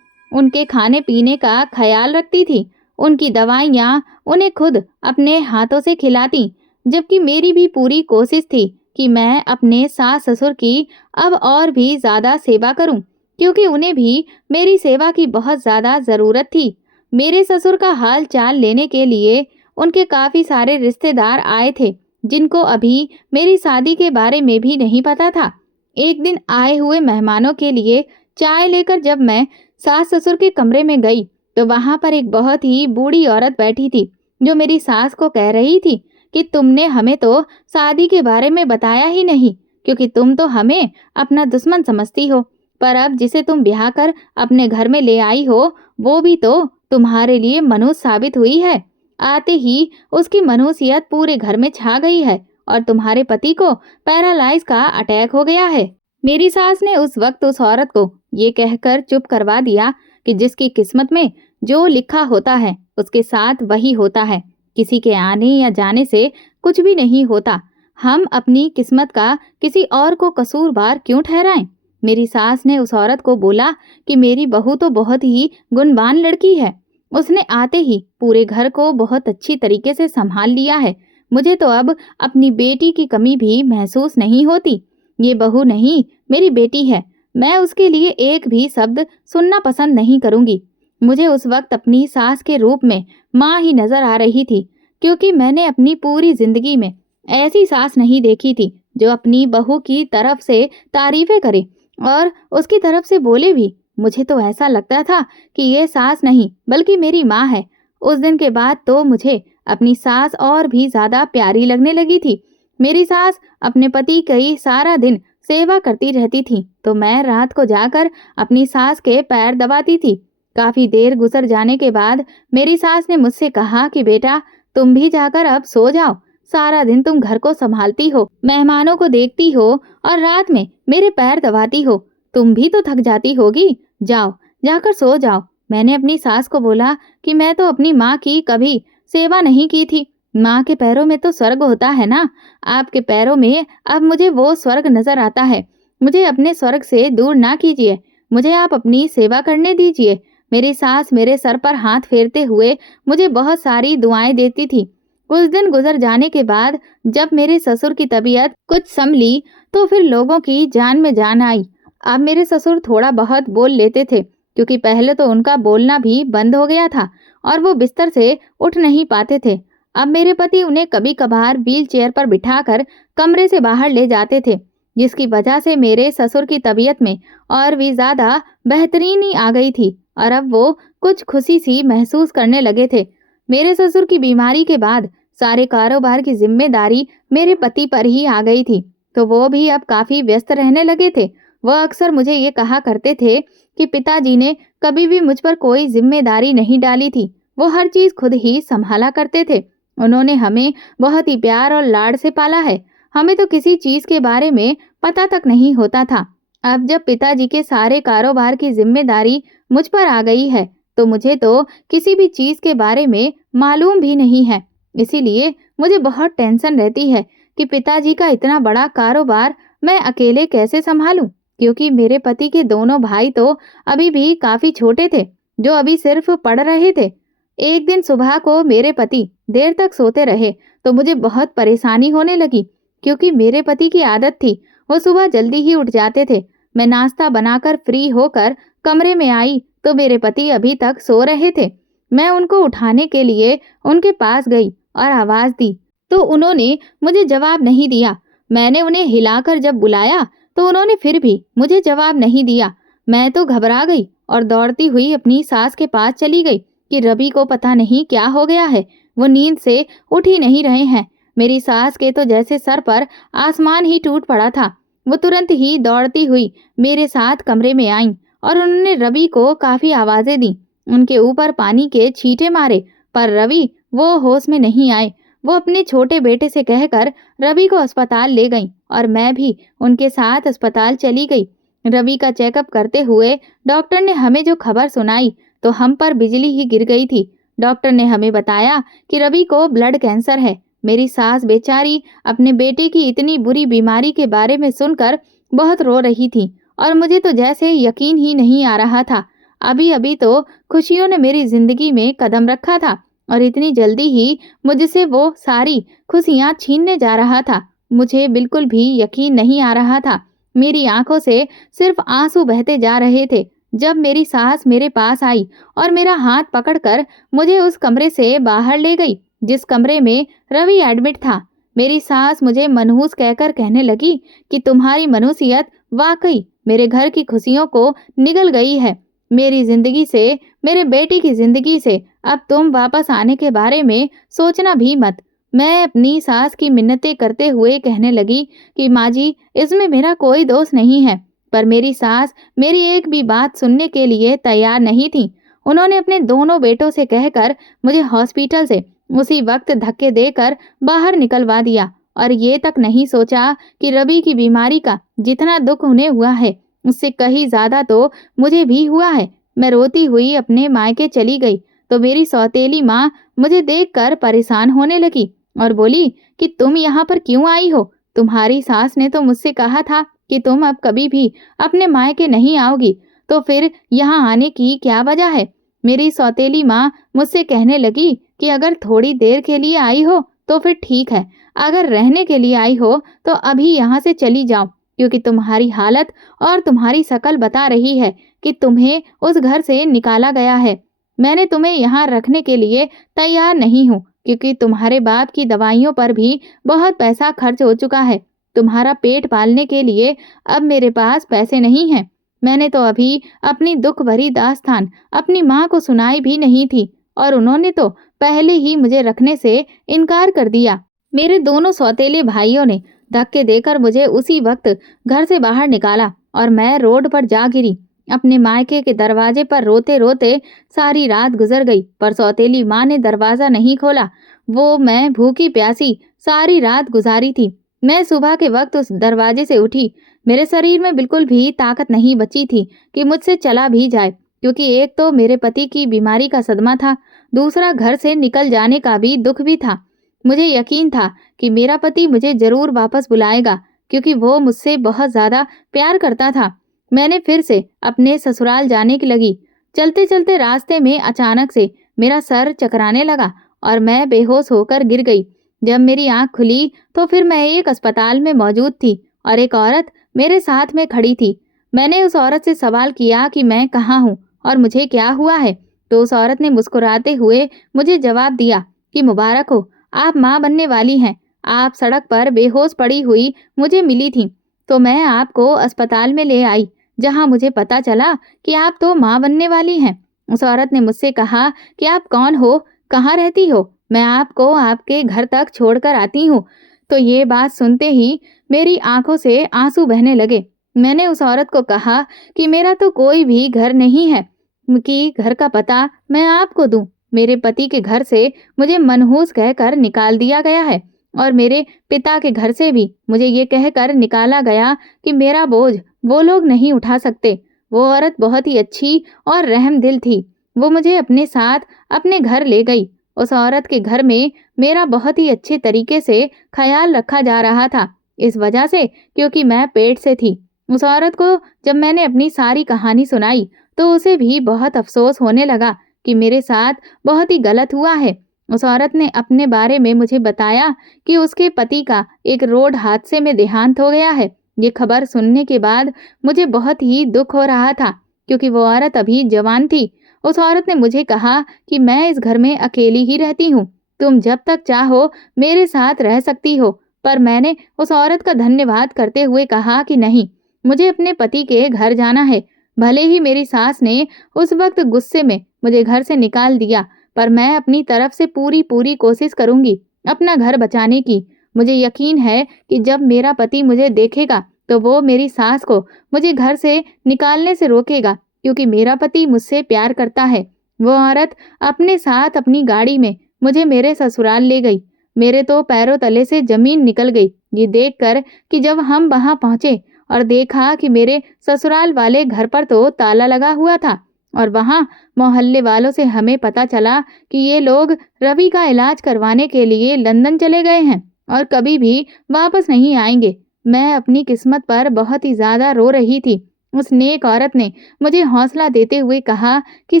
उनके खाने पीने का ख्याल रखती थी, उनकी दवाइयाँ उन्हें खुद अपने हाथों से खिलाती, जबकि मेरी भी पूरी कोशिश थी कि मैं अपने सास ससुर की अब और भी ज़्यादा सेवा करूं, क्योंकि उन्हें भी मेरी सेवा की बहुत ज़्यादा ज़रूरत थी। मेरे ससुर का हाल चाल लेने के लिए उनके काफ़ी सारे रिश्तेदार आए थे, जिनको अभी मेरी शादी के बारे में भी नहीं पता था। एक दिन आए हुए मेहमानों के लिए चाय लेकर जब मैं सास ससुर के कमरे में गई, तो वहां पर एक बहुत ही बूढ़ी औरत बैठी थी, जो मेरी सास को कह रही थी कि तुमने हमें तो शादी के बारे में बताया ही नहीं, क्योंकि तुम तो हमें अपना दुश्मन समझती हो, पर अब जिसे तुम ब्याह कर अपने घर में ले आई हो, वो भी तो तुम्हारे लिए मनुष्य साबित हुई है। आते ही उसकी मनुष्यत पूरे घर में छा गई है और तुम्हारे पति को पैरालाइज का अटैक हो गया है। मेरी सास ने उस वक्त उस औरत को ये कहकर चुप करवा दिया कि जिसकी किस्मत में जो लिखा होता है उसके साथ वही होता है। किसी के आने या जाने से कुछ भी नहीं होता। हम अपनी किस्मत का किसी और को कसूरवार क्यों ठहराएं? मेरी सास ने उस औरत को बोला कि मेरी बहू तो बहुत ही गुणवान लड़की है। उसने आते ही पूरे घर को बहुत अच्छी तरीके से संभाल लिया है। मुझे तो अब अपनी बेटी की कमी भी महसूस नहीं होती। ये बहू नहीं, मेरी बेटी है। मैं उसके लिए एक भी शब्द सुनना पसंद नहीं करूंगी। मुझे उस वक्त अपनी सास के रूप में माँ ही नजर आ रही थी, क्योंकि मैंने अपनी पूरी जिंदगी में ऐसी सास नहीं देखी थी जो अपनी बहू की तरफ से तारीफें करे और उसकी तरफ से बोले भी। मुझे तो ऐसा लगता था कि ये सास नहीं बल्कि मेरी माँ है। उस दिन के बाद तो मुझे अपनी सास और भी ज्यादा प्यारी लगने लगी थी। मेरी सास अपने पति की सारा दिन सेवा करती रहती थी, तो मैं रात को जाकर अपनी सास के पैर दबाती थी। काफी देर गुजर जाने के बाद मेरी सास ने मुझसे कहा कि बेटा, तुम भी जाकर अब सो जाओ। सारा दिन तुम घर को संभालती हो, मेहमानों को देखती हो और रात में मेरे पैर दबाती हो। तुम भी तो थक जाती होगी। जाओ, जाकर सो जाओ। मैंने अपनी सास को बोला कि मैं तो अपनी माँ की कभी सेवा नहीं की थी। माँ के पैरों में तो स्वर्ग होता है ना। आपके पैरों में अब मुझे वो स्वर्ग नजर आता है। मुझे अपने स्वर्ग से दूर ना कीजिए। मुझे आप अपनी सेवा करने दीजिए। मेरी सास मेरे सर पर हाथ फेरते हुए मुझे बहुत सारी दुआएं देती थी। कुछ दिन गुजर जाने के बाद जब मेरे ससुर की तबीयत कुछ संभली तो फिर लोगों की जान में जान आई। अब मेरे ससुर थोड़ा बहुत बोल लेते थे, क्योंकि पहले तो उनका बोलना भी बंद हो गया था और वो बिस्तर से उठ नहीं पाते थे। अब मेरे पति उन्हें कभी कभार व्हील चेयर पर बिठाकर कमरे से बाहर ले जाते थे, जिसकी वजह से मेरे ससुर की तबीयत में और भी ज्यादा बेहतरीनी आ गई थी और अब वो कुछ खुशी सी महसूस करने लगे थे। मेरे ससुर की बीमारी के बाद सारे कारोबार की जिम्मेदारी मेरे पति पर ही आ गई थी, तो वो भी अब काफी व्यस्त रहने लगे थे। वह अक्सर मुझे ये कहा करते थे कि पिताजी ने कभी भी मुझ पर कोई जिम्मेदारी नहीं डाली थी, वो हर चीज खुद ही संभाला करते थे। उन्होंने हमें बहुत ही प्यार और लाड से पाला है। हमें तो किसी चीज के बारे में पता तक नहीं होता था। अब जब पिताजी के सारे कारोबार की जिम्मेदारी मुझ पर आ गई है, तो मुझे तो किसी भी चीज के बारे में मालूम भी नहीं है। इसीलिए मुझे बहुत टेंशन रहती है कि पिताजी का इतना बड़ा कारोबार मैं अकेले कैसे संभालूं, क्योंकि मेरे पति के दोनों भाई तो अभी भी काफी छोटे थे, जो अभी सिर्फ पढ़ रहे थे। एक दिन सुबह को मेरे पति देर तक सोते रहे तो मुझे बहुत परेशानी होने लगी, क्योंकि मेरे पति की आदत थी वो सुबह जल्दी ही उठ जाते थे। मैं नाश्ता बनाकर फ्री होकर कमरे में आई तो मेरे पति अभी तक सो रहे थे। मैं उनको उठाने के लिए उनके पास गई और आवाज दी, तो उन्होंने मुझे जवाब नहीं दिया। मैंने उन्हें हिलाकर जब बुलाया तो उन्होंने फिर भी मुझे जवाब नहीं दिया। मैं तो घबरा गई और दौड़ती हुई अपनी सास के पास चली गई कि रवि को पता नहीं क्या हो गया है, वो नींद से उठ ही नहीं रहे हैं। मेरी सास के तो जैसे सर पर आसमान ही टूट पड़ा था। वो तुरंत ही दौड़ती हुई मेरे साथ कमरे में आईं और उन्होंने रवि को काफी आवाजें दी, उनके ऊपर पानी के छींटे मारे, पर रवि वो होश में नहीं आए। वो अपने छोटे बेटे से कहकर रवि को अस्पताल ले गईं और मैं भी उनके साथ अस्पताल चली गई। रवि का चेकअप करते हुए डॉक्टर ने हमें जो खबर सुनाई तो हम पर बिजली ही गिर गई थी। डॉक्टर ने हमें बताया कि रवि को ब्लड कैंसर है। मेरी सास बेचारी अपने बेटे की इतनी बुरी बीमारी के बारे में सुनकर बहुत रो रही थी और मुझे तो जैसे यकीन ही नहीं आ रहा था। अभी अभी तो खुशियों ने मेरी जिंदगी में कदम रखा था और इतनी जल्दी ही मुझसे वो सारी खुशियां छीनने जा रहा था। मुझे बिल्कुल भी यकीन नहीं आ रहा था। मेरी आंखों से सिर्फ आंसू बहते जा रहे थे जब मेरी सास मेरे पास आई और मेरा हाथ पकड़कर मुझे उस कमरे से बाहर ले गई जिस कमरे में रवि एडमिट था। मेरी सास मुझे मनहूस कहकर कहने लगी कि तुम्हारी मनहूसियत वाकई मेरे घर की खुशियों को निगल गई है। मेरी जिंदगी से, मेरे बेटी की जिंदगी से अब तुम वापस आने के बारे में सोचना भी मत। मैं अपनी सास की मिन्नतें करते हुए कहने लगी कि माँ जी, इसमें मेरा कोई दोष नहीं है, पर मेरी सास मेरी एक भी बात सुनने के लिए तैयार नहीं थी। उन्होंने अपने दोनों बेटों से कहकर मुझे हॉस्पिटल से उसी वक्त धक्के देकर बाहर निकलवा दिया और ये तक नहीं सोचा कि रवि की बीमारी का जितना दुख उन्हें हुआ है, उससे कहीं ज़्यादा तो मुझे भी हुआ है। मैं रोती हुई अपने मायके चली गई तो मेरी सौतेली माँ मुझे देखकर परेशान होने लगी और बोली कि तुम यहाँ पर क्यों आई हो? तुम्हारी सास ने तो मुझसे कहा था कि तुम अब कभी भी अपने मायके नहीं आओगी, तो फिर यहाँ आने की क्या वजह है? मेरी सौतेली माँ मुझसे कहने लगी कि अगर थोड़ी देर के लिए आई हो तो फिर ठीक है, अगर रहने के लिए आई हो तो अभी यहाँ से चली जाओ, क्योंकि तुम्हारी हालत और तुम्हारी शकल बता रही है कि तुम्हें उस घर से निकाला गया है। मैंने तुम्हें यहाँ रखने के लिए तैयार नहीं हूँ, क्योंकि तुम्हारे बाप की दवाइयों पर भी बहुत पैसा खर्च हो चुका है। तुम्हारा पेट पालने के लिए अब मेरे पास पैसे नहीं हैं। मैंने तो अभी अपनी दुख भरी दास्तान अपनी माँ को सुनाई भी नहीं थी और उन्होंने तो पहले ही मुझे रखने से इनकार कर दिया। मेरे दोनों सौतेले भाइयों ने धक्के देकर मुझे उसी वक्त घर से बाहर निकाला और मैं रोड पर जा गिरी। अपने मायके के दरवाजे पर रोते रोते सारी रात गुजर गई, पर सौतेली माँ ने दरवाजा नहीं खोला। वो मैं भूखी प्यासी सारी रात गुजारी थी। मैं सुबह के वक्त उस दरवाजे से उठी। मेरे शरीर में बिल्कुल भी ताकत नहीं बची थी कि मुझसे चला भी जाए, क्योंकि एक तो मेरे पति की बीमारी का सदमा था, दूसरा घर से निकल जाने का भी दुख भी था। मुझे यकीन था कि मेरा पति मुझे जरूर वापस बुलाएगा, क्योंकि वो मुझसे बहुत ज्यादा प्यार करता था। मैंने फिर से अपने ससुराल जाने की लगी। चलते चलते रास्ते में अचानक से मेरा सर चकराने लगा और मैं बेहोश होकर गिर गई। जब मेरी आंख खुली तो फिर मैं एक अस्पताल में मौजूद थी और एक औरत मेरे साथ में खड़ी थी। मैंने उस औरत से सवाल किया कि मैं कहाँ हूँ और मुझे क्या हुआ है, तो उस औरत ने मुस्कुराते हुए मुझे जवाब दिया कि मुबारक हो, आप माँ बनने वाली हैं। आप सड़क पर बेहोश पड़ी हुई मुझे मिली थी, तो मैं आपको अस्पताल में ले आई, जहाँ मुझे पता चला कि आप तो माँ बनने वाली हैं। उस औरत ने मुझसे कहा कि आप कौन हो, कहाँ रहती हो, मैं आपको आपके घर तक छोड़कर आती हूँ। तो ये बात सुनते ही मेरी आंखों से आंसू बहने लगे। मैंने उस औरत को कहा कि मेरा तो कोई भी घर नहीं है, कि घर का पता मैं आपको दूं। मेरे पति के घर से मुझे मनहूस कहकर निकाल दिया गया है और मेरे पिता के घर से भी मुझे ये कहकर निकाला गया कि मेरा बोझ वो लोग नहीं उठा सकते। वो औरत बहुत ही अच्छी और रहमदिल थी। वो मुझे अपने साथ अपने घर ले गई। उस औरत के घर में मेरा बहुत ही अच्छे तरीके से ख्याल रखा जा रहा था, इस वजह से क्योंकि मैं पेट से थी। उस औरत को जब मैंने अपनी सारी कहानी सुनाई तो उसे भी बहुत अफसोस होने लगा कि मेरे साथ बहुत ही गलत हुआ है। उस औरत ने अपने बारे में मुझे बताया कि उसके पति का एक रोड हादसे में देहांत हो गया है। ये खबर सुनने के बाद मुझे बहुत ही दुख हो रहा था, क्योंकि वो औरत अभी जवान थी। उस औरत ने मुझे कहा कि मैं इस घर में अकेली ही रहती हूँ, तुम जब तक चाहो मेरे साथ रह सकती हो। पर मैंने उस औरत का धन्यवाद करते हुए कहा कि नहीं, मुझे अपने पति के घर जाना है। भले ही मेरी सास ने उस वक्त गुस्से में मुझे घर से निकाल दिया, पर मैं अपनी तरफ से पूरी कोशिश करूंगी अपना घर बचाने की। मुझे यकीन है कि जब मेरा पति मुझे देखेगा तो वो मेरी सास को मुझे घर से निकालने से रोकेगा, क्योंकि मेरा पति मुझसे प्यार करता है। वो औरत अपने साथ अपनी गाड़ी में मुझे मेरे ससुराल ले गई। मेरे तो पैरों तले से जमीन निकल गई ये देखकर कि जब हम वहां पहुंचे और देखा कि मेरे ससुराल वाले घर पर तो ताला लगा हुआ था और वहां मोहल्ले वालों से हमें पता चला कि ये लोग रवि का इलाज करवाने के लिए लंदन चले गए हैं और कभी भी वापस नहीं आएंगे। मैं अपनी किस्मत पर बहुत ही ज्यादा रो रही थी। उस नेक औरत ने मुझे हौसला देते हुए कहा कि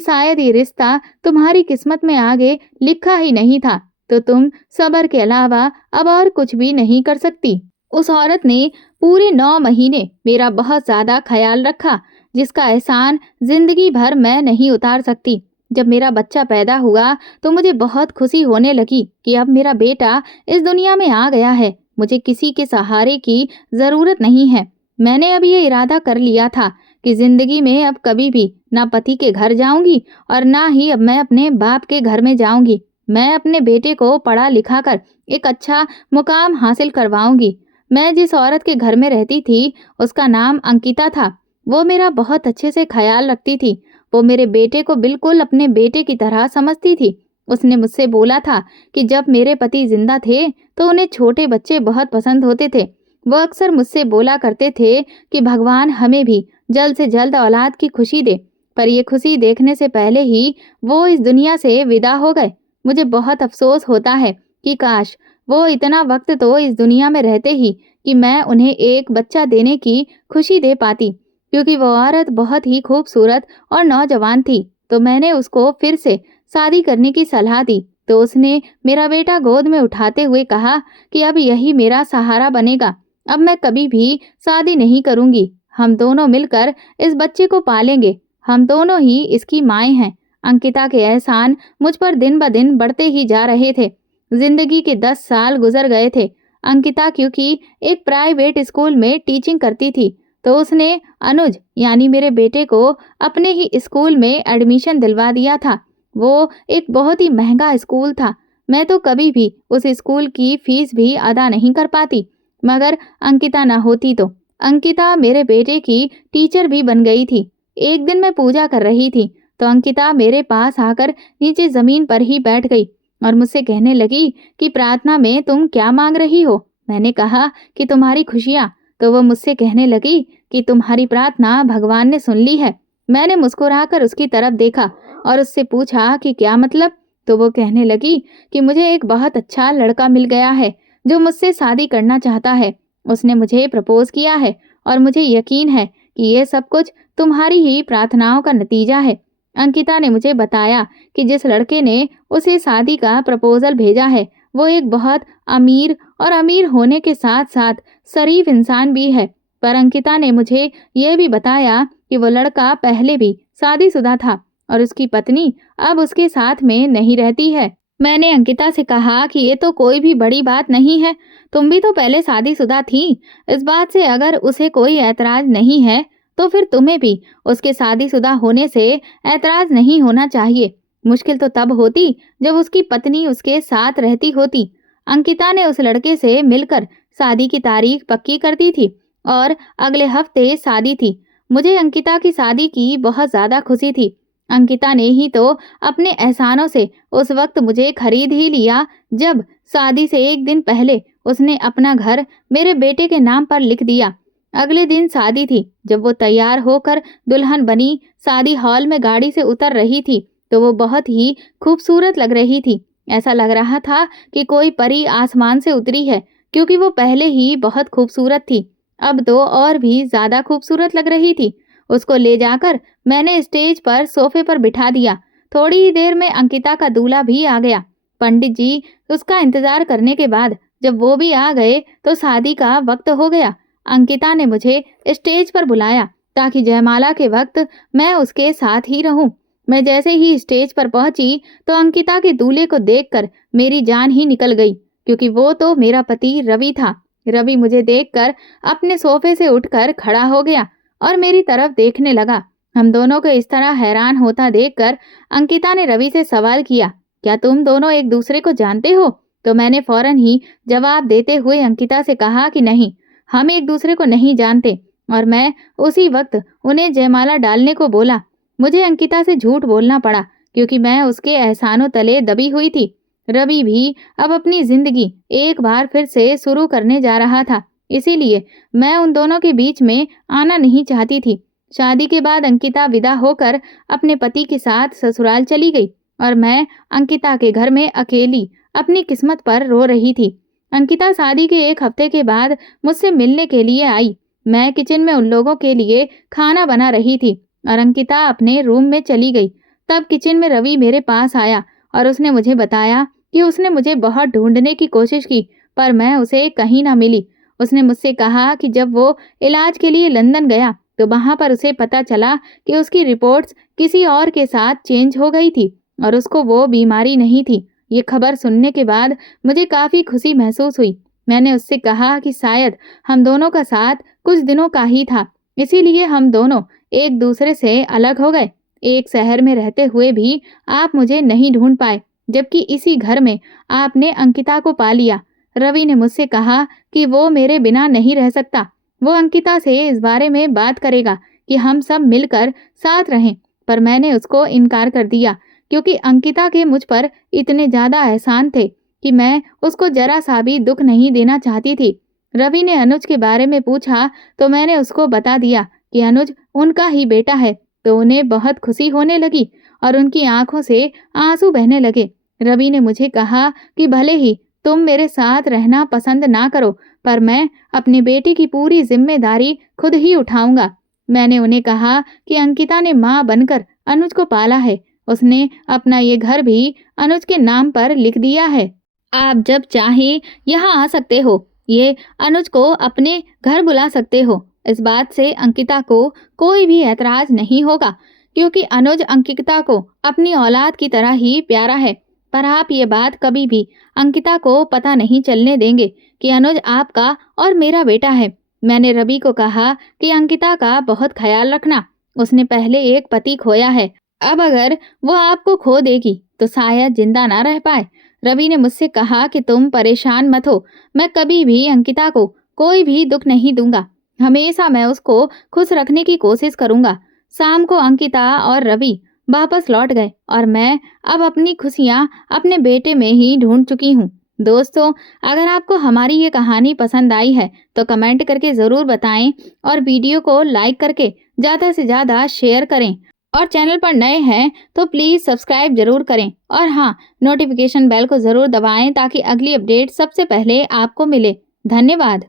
शायद ये रिश्ता तुम्हारी किस्मत में आगे लिखा ही नहीं था, तो तुम सब्र के अलावा अब और कुछ भी नहीं कर सकती। उस औरत ने पूरे 9 महीने मेरा बहुत ज्यादा ख्याल रखा, जिसका एहसान जिंदगी भर मैं नहीं उतार सकती। जब मेरा बच्चा पैदा हुआ तो मुझे बहुत खुशी होने लगी कि अब मेरा बेटा इस दुनिया में आ गया है। मुझे किसी के सहारे की जरूरत नहीं है। मैंने अब ये इरादा कर लिया था कि जिंदगी में अब कभी भी ना पति के घर जाऊंगी और ना ही अब मैं अपने बाप के घर में जाऊंगी। मैं अपने बेटे को पढ़ा लिखा कर एक अच्छा मुकाम हासिल करवाऊंगी। मैं जिस औरत के घर में रहती थी उसका नाम अंकिता था। वो मेरा बहुत अच्छे से ख्याल रखती थी। वो मेरे बेटे को बिल्कुल अपने बेटे की तरह समझती थी। उसने मुझसे बोला था कि जब मेरे पति जिंदा थे तो उन्हें छोटे बच्चे बहुत पसंद होते थे। वो अक्सर मुझसे बोला करते थे कि भगवान हमें भी जल्द से जल्द औलाद की खुशी दे, पर ये खुशी देखने से पहले ही वो इस दुनिया से विदा हो गए। मुझे बहुत अफसोस होता है कि काश वो इतना वक्त तो इस दुनिया में रहते ही कि मैं उन्हें एक बच्चा देने की खुशी दे पाती, क्योंकि वो औरत बहुत ही खूबसूरत और नौजवान थी। तो मैंने उसको फिर से शादी करने की सलाह दी, तो उसने मेरा बेटा गोद में उठाते हुए कहा कि अब यही मेरा सहारा बनेगा, अब मैं कभी भी शादी नहीं करूंगी, हम दोनों मिलकर इस बच्चे को पालेंगे, हम दोनों ही इसकी माएँ हैं। अंकिता के एहसान मुझ पर दिन ब दिन बढ़ते ही जा रहे थे। जिंदगी के 10 साल गुजर गए थे। अंकिता क्योंकि एक प्राइवेट स्कूल में टीचिंग करती थी, तो उसने अनुज यानी मेरे बेटे को अपने ही स्कूल में एडमिशन दिलवा दिया था। वो एक बहुत ही महंगा स्कूल था। मैं तो कभी भी उस स्कूल की फीस भी अदा नहीं कर पाती, मगर अंकिता ना होती तो। अंकिता मेरे बेटे की टीचर भी बन गई थी। एक दिन मैं पूजा कर रही थी, तो अंकिता मेरे पास आकर नीचे जमीन पर ही बैठ गई और मुझसे कहने लगी कि प्रार्थना में तुम क्या मांग रही हो? मैंने कहा कि तुम्हारी खुशियाँ। तो वो मुझसे कहने लगी कि तुम्हारी प्रार्थना भगवान ने सुन ली है। मैंने मुस्कुराकर उसकी तरफ देखा और उससे पूछा कि क्या मतलब? तो वो कहने लगी कि मुझे एक बहुत अच्छा लड़का मिल गया है जो मुझसे शादी करना चाहता है। उसने मुझे प्रपोज किया है और मुझे यकीन है कि ये सब कुछ तुम्हारी ही प्रार्थनाओं का नतीजा है। अंकिता ने मुझे बताया कि जिस लड़के ने उसे शादी का प्रपोजल भेजा है वो एक बहुत अमीर और अमीर होने के साथ साथ शरीफ इंसान भी है। पर अंकिता ने मुझे यह भी बताया कि वो लड़का पहले भी शादीशुदा था और उसकी पत्नी अब उसके साथ में नहीं रहती है। मैंने अंकिता से कहा कि ये तो कोई भी बड़ी बात नहीं है, तुम भी तो पहले शादीशुदा थी। इस बात से अगर उसे कोई ऐतराज नहीं है तो फिर तुम्हें भी उसके शादीशुदा होने से ऐतराज नहीं होना चाहिए। मुश्किल तो तब होती जब उसकी पत्नी उसके साथ रहती होती। अंकिता ने उस लड़के से मिलकर शादी की तारीख पक्की कर दी थी और अगले हफ्ते शादी थी। मुझे अंकिता की शादी की बहुत ज्यादा खुशी थी। अंकिता ने ही तो अपने एहसानों से उस वक्त मुझे खरीद ही लिया जब शादी से एक दिन पहले उसने अपना घर मेरे बेटे के नाम पर लिख दिया। अगले दिन शादी थी। जब वो तैयार होकर दुल्हन बनी शादी हॉल में गाड़ी से उतर रही थी तो वो बहुत ही खूबसूरत लग रही थी। ऐसा लग रहा था कि कोई परी आसमान से उतरी है, क्योंकि वो पहले ही बहुत खूबसूरत थी, अब तो और भी ज्यादा खूबसूरत लग रही थी। उसको ले जाकर मैंने स्टेज पर सोफे पर बिठा दिया। थोड़ी ही देर में अंकिता का दूल्हा भी आ गया। पंडित जी उसका इंतजार करने के बाद जब वो भी आ गए तो शादी का वक्त हो गया। अंकिता ने मुझे स्टेज पर बुलाया ताकि जयमाला के वक्त मैं उसके साथ ही रहूं। मैं जैसे ही स्टेज पर पहुंची तो अंकिता के दूल्हे को देखकर मेरी जान ही निकल गई, क्योंकि वो तो मेरा पति रवि था। रवि मुझे देखकर अपने सोफे से उठकर खड़ा हो गया और मेरी तरफ देखने लगा। हम दोनों को इस तरह हैरान होता देखकर अंकिता ने रवि से सवाल किया, क्या तुम दोनों एक दूसरे को जानते हो? तो मैंने फौरन ही जवाब देते हुए अंकिता से कहा कि नहीं, हम एक दूसरे को नहीं जानते, और मैं उसी वक्त उन्हें जयमाला डालने को बोला। मुझे अंकिता से झूठ बोलना पड़ा क्योंकि मैं उसके एहसानों तले दबी हुई थी। रवि भी अब अपनी जिंदगी एक बार फिर से शुरू करने जा रहा था, इसीलिए मैं उन दोनों के बीच में आना नहीं चाहती थी। शादी के बाद अंकिता विदा होकर अपने पति के साथ ससुराल चली गई और मैं अंकिता के घर में अकेली अपनी किस्मत पर रो रही थी। अंकिता शादी के एक हफ्ते के बाद मुझसे मिलने के लिए आई। मैं किचन में उन लोगों के लिए खाना बना रही थी और अंकिता अपने रूम में चली गई। तब किचन में रवि मेरे पास आया और उसने मुझे बताया कि उसने मुझे बहुत ढूंढने की कोशिश की, पर मैं उसे कहीं ना मिली। उसने मुझसे कहा कि जब वो इलाज के लिए लंदन गया तो वहां पर उसे पता चला कि उसकी रिपोर्ट्स किसी और के साथ चेंज हो गई थी और उसको वो बीमारी नहीं थी। ये खबर सुनने के बाद मुझे काफी खुशी महसूस हुई। मैंने उससे कहा कि शायद हम दोनों का साथ कुछ दिनों का ही था, इसीलिए हम दोनों एक दूसरे से अलग हो गए। एक शहर में रहते हुए भी आप मुझे नहीं ढूंढ पाए, जबकि इसी घर में आपने अंकिता को पा लिया। रवि ने मुझसे कहा कि वो मेरे बिना नहीं रह सकता। वो अंकिता से इस बारे में बात करेगा कि हम सब मिलकर साथ रहें, पर मैंने उसको इनकार कर दिया क्योंकि अंकिता के मुझ पर इतने ज़्यादा एहसान थे कि मैं उसको ज़रा सा भी दुख नहीं देना चाहती थी। रवि ने अनुज के बारे में पूछा तो मैंने उसको बता दिया कि अनुज उनका ही बेटा है, तो उन्हें बहुत खुशी होने लगी और उनकी आंखों से आंसू बहने लगे। रवि ने मुझे कहा कि भले ही तुम मेरे साथ रहना पसंद ना करो, पर मैं अपनी बेटी की पूरी जिम्मेदारी खुद ही उठाऊंगा। मैंने उन्हें कहा कि अंकिता ने माँ बनकर अनुज को पाला है। उसने अपना ये घर भी अनुज के नाम पर लिख दिया है। आप जब चाहें यहाँ आ सकते हो। ये अनुज को अपने घर बुला सकते हो। इस बात से अंकिता को कोई भी ऐतराज नहीं होगा, क्योंकि अनुज अंकिता को अपनी औलाद की तरह ही प्यारा है। पर आप ये बात कभी भी अंकिता को पता नहीं चलने देंगे कि अनुज आपका और मेरा बेटा है। मैंने रवि को कहा कि अंकिता का बहुत ख्याल रखना। उसने पहले एक पति खोया है। अब अगर वो आपको खो देगी तो शायद जिंदा ना रह पाए। रवि ने मुझसे कहा कि तुम परेशान मत हो, मैं कभी भी अंकिता को कोई भी दुख नहीं दूंगा। हमेशा मैं उसको खुश रखने की कोशिश करूंगा। शाम को अंकिता और रवि वापस लौट गए और मैं अब अपनी खुशियां अपने बेटे में ही ढूंढ चुकी हूँ। दोस्तों, अगर आपको हमारी ये कहानी पसंद आई है तो कमेंट करके ज़रूर बताएं और वीडियो को लाइक करके ज़्यादा से ज़्यादा शेयर करें। और चैनल पर नए हैं तो प्लीज़ सब्सक्राइब जरूर करें और हाँ, नोटिफिकेशन बेल को ज़रूर दबाएं ताकि अगली अपडेट सबसे पहले आपको मिले। धन्यवाद।